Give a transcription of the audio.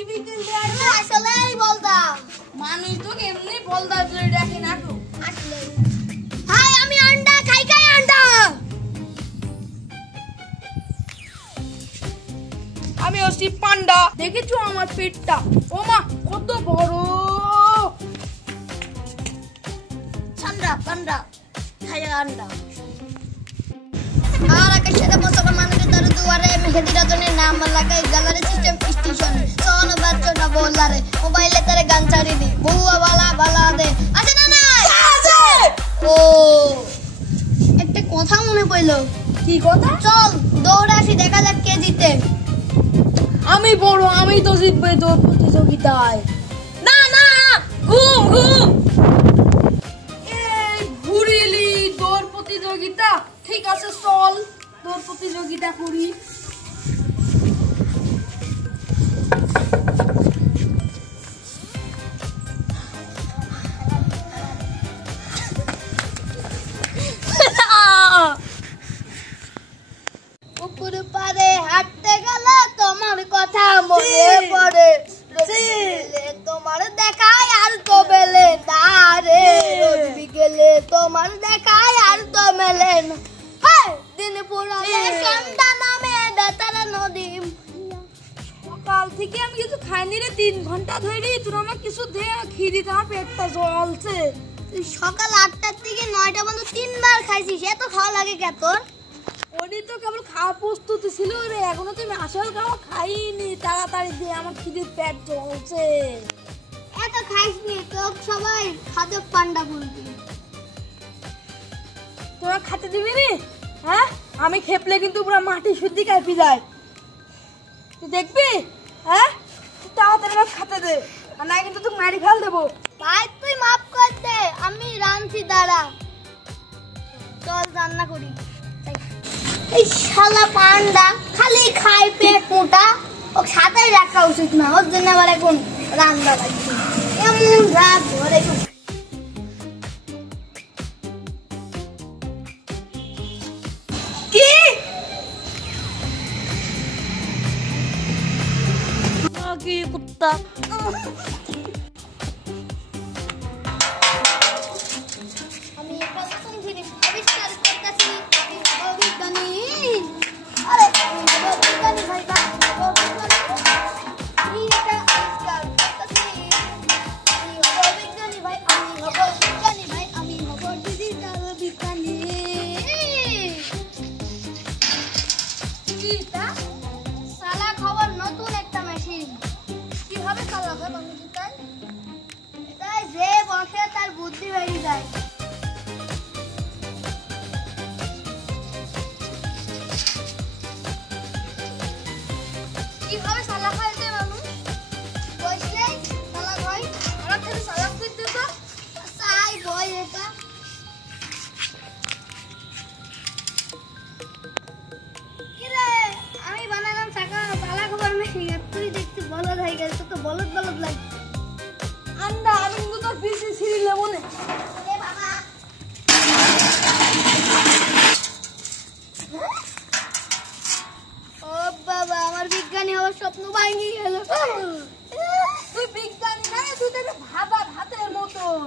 কি বিকেল দেয় আসলেই বলতাম মানুষ তো এমনি বলদা ধরে ডাকে না তো আসলে হাই আমি আন্ডা খাই আন্ডা আমি হচ্ছি পান্ডা দেখেছো আমার পেটটা ও মা কত বড় পান্ডা পান্ডা খাই আন্ডা আর আকাশের মতো মানুষের দরে দুয়ারে মেহেদি রতনের নাম লাগাই গ্যালারি সিস্টেম স্টেশন সোনো বাচ্চা না বলারে মোবাইলে তারে গান ছাড়ি দি বুয়া বালা বালা দে আছে না নাই আছে ও একটা কথা মনে পড়লো কি কথা চল দৌড়ে আসি দেখা যাক কে জিতে আমি বড় আমি তো জিতবো দৌড় প্রতিযোগিতায় না না ঘুম ঘুম এই ঘুরিলি দৌড় প্রতিযোগিতা ঠিক আছে চল দৌড় প্রতিযোগিতা করি পুকুর পাড়ে হাঁটতে গেলে তোমার কথা মনে পড়ে তোমার দেখায় আর তো মেলে না রে রোজ বিকেলে তোমার দেখায় আর তো মেলে না দিন পুরালে সন্ধ্যা নামে বেতারা নদী সকাল থেকে আমি কিছু খাইনি রে 3 ঘন্টা ধরে তুই আমার কিছু দে খিদি আমার পেটটা জ্বলছে সকাল 8টার থেকে 9টা পর্যন্ত 3 বার খাইছিস এত খাওয়া লাগে কে তোর ওডি তো কেবল খাওয়া প্রস্তুতি ছিল রে এখনো তুমি আসল খাওয়া খাইনি তাড়াতাড়ি দে আমার খিদির পেট জ্বলছে এত খাইসনি তো সবাই খাদক পান্ডা বলবি তোরা খেতে দিবি রে হ্যাঁ আমি খেপলে কিন্তু পুরো মাটি শুদ্ধি কাঁপি যায় তুই দেখবি হ্যাঁ তাড়াতাড়ি আমার খেতে দে আর না কিন্তু তুই মারি ফেল দেবো ভাই তুই মাফ কর দে আমি রাঁধছি দাঁড়া চল রান্না করি এই শালা পান্ডা খালি খাই পেট মোটা ও সাথে রাখা উচিত না ওর জন্য আবার এখন রান্না লাগছে এমন রাত ধরে কি কি কুত্তা আমি প্রথম জিনিস আবিষ্কার করতেছি আমি অভিজ্ঞানী আরে আমি অভিজ্ঞানী ভাই বা অভিজ্ঞানী এটা আবিষ্কার করতেছি আমি অভিজ্ঞানী ভাই আমি অভিজ্ঞানী ভাই আমি হব ডিজিটাল বিজ্ঞানী এটা সালা খবর নতুন একটা মেশিন কিভাবে চালাবে আমি জিতাই এটাই যে বসে তার বুদ্ধি বেরিয়ে যায় কিভাবে সালা খাইতে মানুষ বসলে সালা হয় আর খালি সালা করতে তো সাই বই এটা কিরে আমি বানালাম সালা খবর মেশিন তুই দেখতে বলদ হয়ে গেল তো বলদ বলদ লাগে আন্ডা আমি কিন্তু তোর পিছে ছিড়িলে মনে এ বাবা ও বাবা আমার বিজ্ঞানী হওয়ার স্বপ্ন ভাঙি গেল তুই বিজ্ঞানী না তুই তো ভাবা ভাতের মতন